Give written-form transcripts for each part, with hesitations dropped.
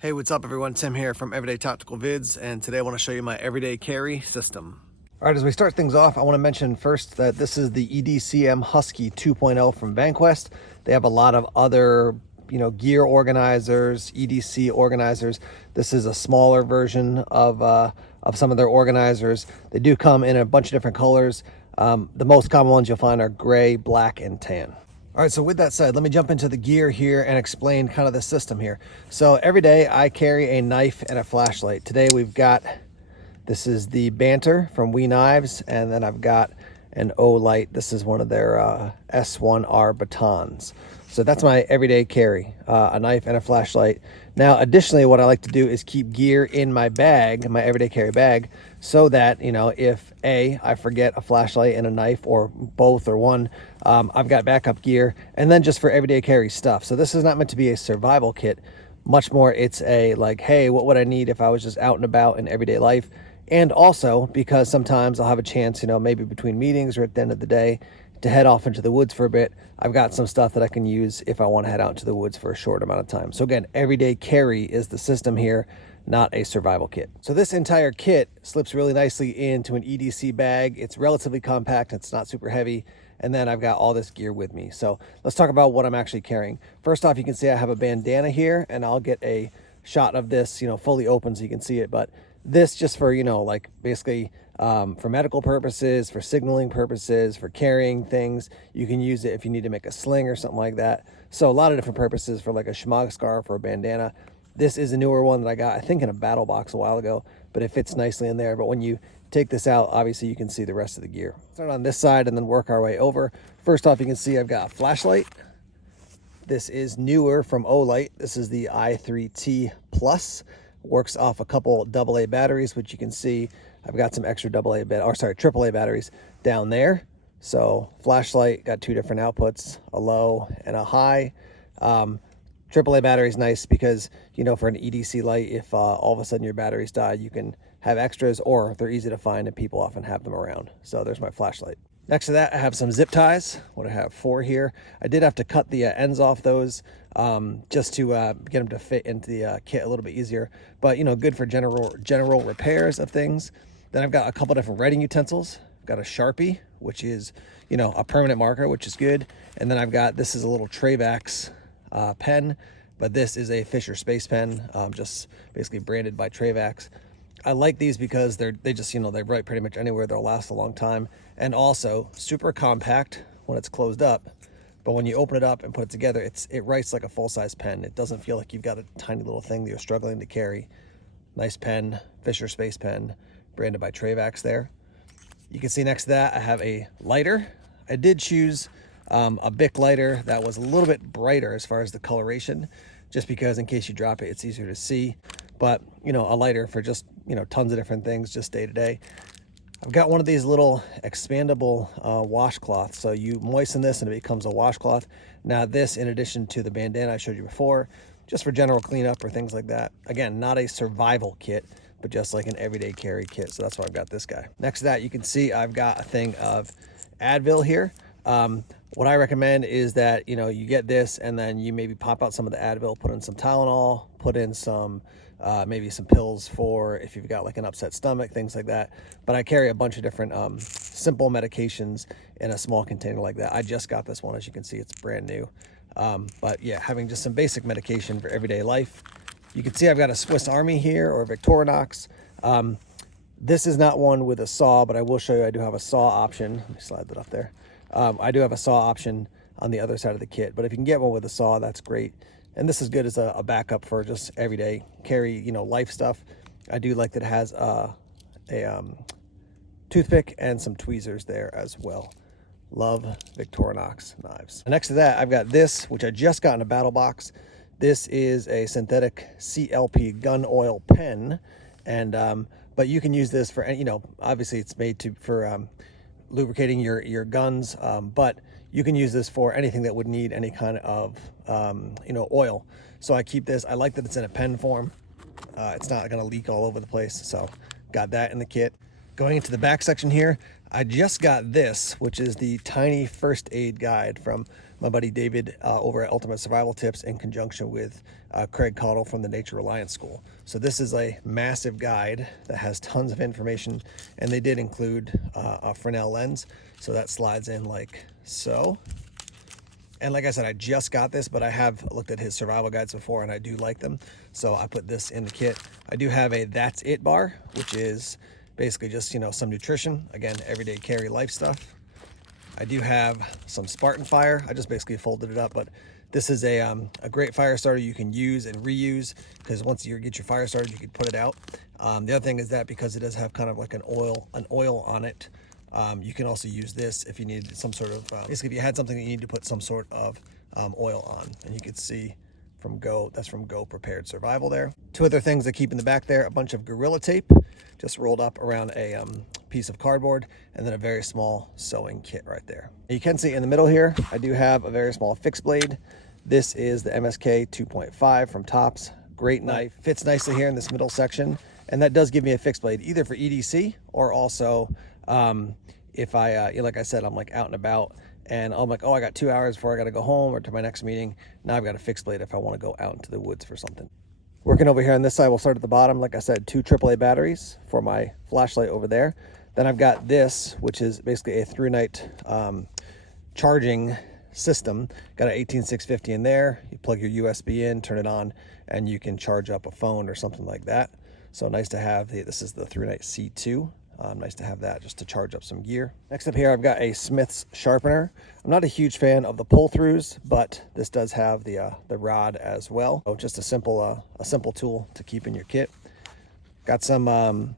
Hey, what's up everyone? Tim here from Everyday Tactical Vids, and today I want to show you my everyday carry system. All right, as we start things off, I want to mention first that this is the EDCM Husky 2.0 from Vanquest. They have a lot of other, gear organizers, EDC organizers. This is a smaller version of some of their organizers. They do come in a bunch of different colors. The most common ones you'll find are gray, black, and tan. All right, so with that said, let me jump into the gear here and explain kind of the system here. So every day I carry a knife and a flashlight. Today we've got, this is the Banter from We Knives, and then I've got an O-Light. This is one of their S1R batons. So that's my everyday carry, a knife and a flashlight. Now, additionally, what I like to do is keep gear in my bag, my everyday carry bag, so that, if I forget a flashlight and a knife, or both or one, I've got backup gear, and then just for everyday carry stuff. So this is not meant to be a survival kit. Much more, it's a like, hey, what would I need if I was just out and about in everyday life? And also because sometimes I'll have a chance, maybe between meetings or at the end of the day, to head off into the woods for a bit. I've got some stuff that I can use if I want to head out into the woods for a short amount of time. So again, everyday carry is the system here, not a survival kit. So this entire kit slips really nicely into an EDC bag. It's relatively compact, it's not super heavy, and then I've got all this gear with me. So let's talk about what I'm actually carrying. First off, you can see I have a bandana here, and I'll get a shot of this, fully open so you can see it, but this just for, basically for medical purposes, for signaling purposes, for carrying things. You can use it if you need to make a sling or something like that. So a lot of different purposes for like a schmog scarf or a bandana. This is a newer one that I got, I think, in a battle box a while ago, but it fits nicely in there. But when you take this out, obviously you can see the rest of the gear. Start on this side and then work our way over. First off, you can see I've got a flashlight. This is newer from O-Light. This is the i3T Plus. Works off a couple AA batteries, which you can see I've got some extra AAA batteries down there. So flashlight, got two different outputs, a low and a high. AAA battery is nice because, for an EDC light, if all of a sudden your batteries die, you can have extras, or they're easy to find and people often have them around. So there's my flashlight. Next to that, I have some zip ties. What I have 4 here. I did have to cut the ends off those just to get them to fit into the kit a little bit easier. But, good for general repairs of things. Then I've got a couple different writing utensils. I've got a Sharpie, which is, a permanent marker, which is good. And then I've got, this is a little Travax pen, but this is a Fisher Space Pen, just basically branded by Travax. I like these because they just, they write pretty much anywhere. They'll last a long time. And also super compact when it's closed up. But when you open it up and put it together, it writes like a full-size pen. It doesn't feel like you've got a tiny little thing that you're struggling to carry. Nice pen, Fisher Space Pen, branded by Travax there. You can see next to that, I have a lighter. I did choose a Bic lighter that was a little bit brighter as far as the coloration, just because in case you drop it, it's easier to see. But, a lighter for just, tons of different things, just day to day. I've got one of these little expandable washcloths. So you moisten this and it becomes a washcloth. Now this, in addition to the bandana I showed you before, just for general cleanup or things like that. Again, not a survival kit, but just like an everyday carry kit. So that's why I've got this guy. Next to that, you can see I've got a thing of Advil here. What I recommend is that, you get this and then you maybe pop out some of the Advil, put in some Tylenol, put in some maybe some pills for if you've got like an upset stomach, things like that. But I carry a bunch of different simple medications in a small container like that. I just got this one, as you can see, it's brand new. But yeah, having just some basic medication for everyday life. You can see I've got a Swiss Army here, or Victorinox. This is not one with a saw, but I will show you I do have a saw option. Let me slide that up there. I do have a saw option on the other side of the kit, but if you can get one with a saw, that's great. And this is good as a backup for just everyday carry, life stuff. I do like that it has a toothpick and some tweezers there as well. Love Victorinox knives. Next to that, I've got this, which I just got in a battle box. This is a synthetic CLP gun oil pen, and but you can use this for, obviously it's made for lubricating your guns, but you can use this for anything that would need any kind of, oil. So I keep this. I like that it's in a pen form. It's not going to leak all over the place. So got that in the kit. Going into the back section here, I just got this, which is the tiny first aid guide from my buddy David over at Ultimate Survival Tips in conjunction with Craig Caudill from the Nature Reliance School. So this is a massive guide that has tons of information, and they did include a Fresnel lens, so that slides in like so. And like I said, I just got this, but I have looked at his survival guides before and I do like them. So I put this in the kit. I do have a That's It bar, which is basically just, you know, some nutrition. Again, everyday carry life stuff. I do have some Spartan Fire. I just basically folded it up, but this is a great fire starter you can use and reuse, because once you get your fire started, you can put it out. The other thing is that because it does have kind of like an oil on it, you can also use this if you needed some sort of, basically if you had something that you need to put some sort of oil on. And you can see from Go, that's from Go Prepared Survival there. Two other things that keep in the back there, a bunch of Gorilla Tape, just rolled up around a piece of cardboard, and then a very small sewing kit right there. You can see in the middle here, I do have a very small fixed blade. This is the MSK 2.5 from Tops. Great knife, fits nicely here in this middle section. And that does give me a fixed blade, either for EDC or also if I, like I said, I'm like out and about and I'm like, oh, I got 2 hours before I got to go home or to my next meeting. Now I've got a fixed blade if I want to go out into the woods for something. Working over here on this side, we'll start at the bottom. Like I said, 2 AAA batteries for my flashlight over there. Then I've got this, which is basically a Thrunite charging system. Got an 18650 in there. You plug your USB in, turn it on, and you can charge up a phone or something like that. So nice to have. This is the Thrunite C2. Nice to have that just to charge up some gear. Next up here, I've got a Smith's Sharpener. I'm not a huge fan of the pull-throughs, but this does have the rod as well. So just a simple tool to keep in your kit. Got some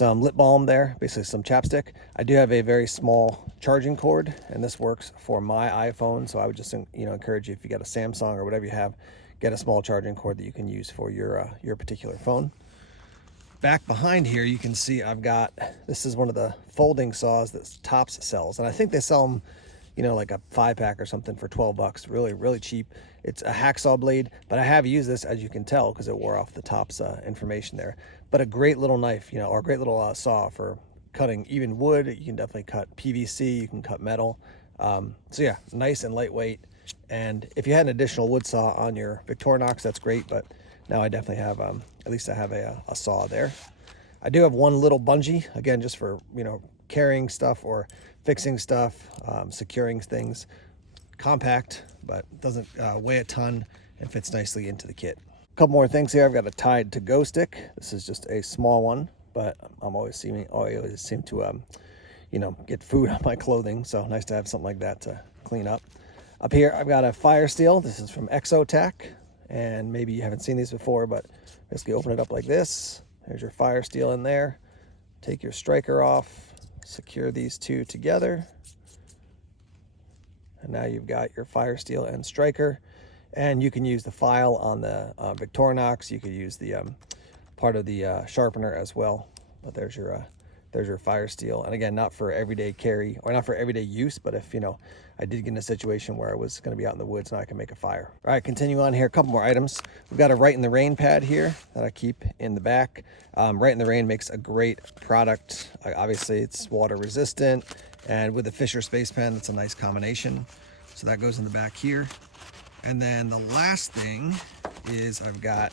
lip balm there, basically some chapstick. I do have a very small charging cord, and this works for my iPhone. So I would just encourage you, if you got a Samsung or whatever you have, get a small charging cord that you can use for your particular phone. Back behind here, you can see I've got, this is one of the folding saws that Tops sells. And I think they sell them, like a 5-pack or something for 12 bucks. Really, really cheap. It's a hacksaw blade, but I have used this, as you can tell, because it wore off the Tops information there. But a great little knife, or a great little saw for cutting even wood. You can definitely cut PVC, you can cut metal. So yeah, nice and lightweight. And if you had an additional wood saw on your Victorinox, that's great. But now I definitely have, at least I have a saw there. I do have one little bungee, again, just for, carrying stuff or fixing stuff, securing things. Compact, but doesn't weigh a ton and fits nicely into the kit. A couple more things here. I've got a Tide to Go stick. This is just a small one, but I always seem to, get food on my clothing. So nice to have something like that to clean up. Up here, I've got a fire steel. This is from Exotac. And maybe you haven't seen these before, but basically open it up like this. There's your fire steel in there. Take your striker off, secure these two together. And now you've got your fire steel and striker. And you can use the file on the Victorinox. You could use the part of the sharpener as well. But there's your fire steel. And again, not for everyday carry or not for everyday use, but if, I did get in a situation where I was going to be out in the woods and I can make a fire. All right, continue on here. A couple more items. We've got a Right in the Rain pad here that I keep in the back. Right in the Rain makes a great product. Obviously, it's water resistant, and with the Fisher Space Pen, that's a nice combination. So that goes in the back here. And then the last thing is I've got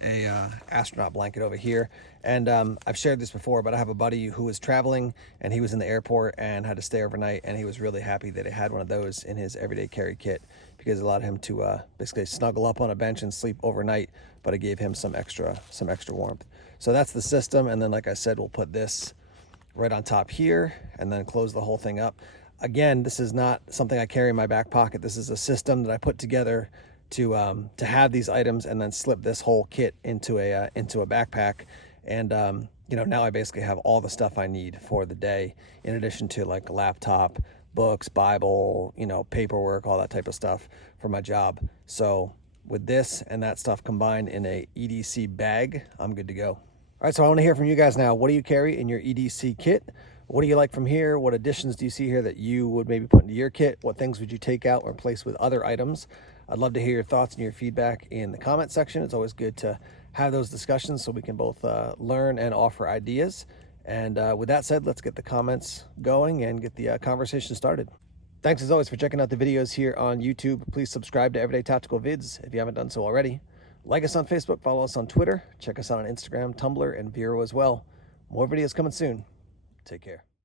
a Astronaut Blanket over here. And I've shared this before, but I have a buddy who was traveling and he was in the airport and had to stay overnight, and he was really happy that he had one of those in his everyday carry kit, because it allowed him to basically snuggle up on a bench and sleep overnight, but it gave him some extra warmth. So that's the system. And then, like I said, we'll put this right on top here and then close the whole thing up. Again, this is not something I carry in my back pocket. This is a system that I put together to have these items and then slip this whole kit into a backpack. And now I basically have all the stuff I need for the day, in addition to like a laptop, books, Bible, paperwork, all that type of stuff for my job. So with this and that stuff combined in a EDC bag, I'm good to go. All right, so I want to hear from you guys now. What do you carry in your EDC kit? What do you like from here? What additions do you see here that you would maybe put into your kit? What things would you take out or replace with other items? I'd love to hear your thoughts and your feedback in the comment section. It's always good to have those discussions so we can both learn and offer ideas. And with that said, let's get the comments going and get the conversation started. Thanks as always for checking out the videos here on YouTube. Please subscribe to Everyday Tactical Vids if you haven't done so already. Like us on Facebook, follow us on Twitter, check us out on Instagram, Tumblr, and Vero as well. More videos coming soon. Take care.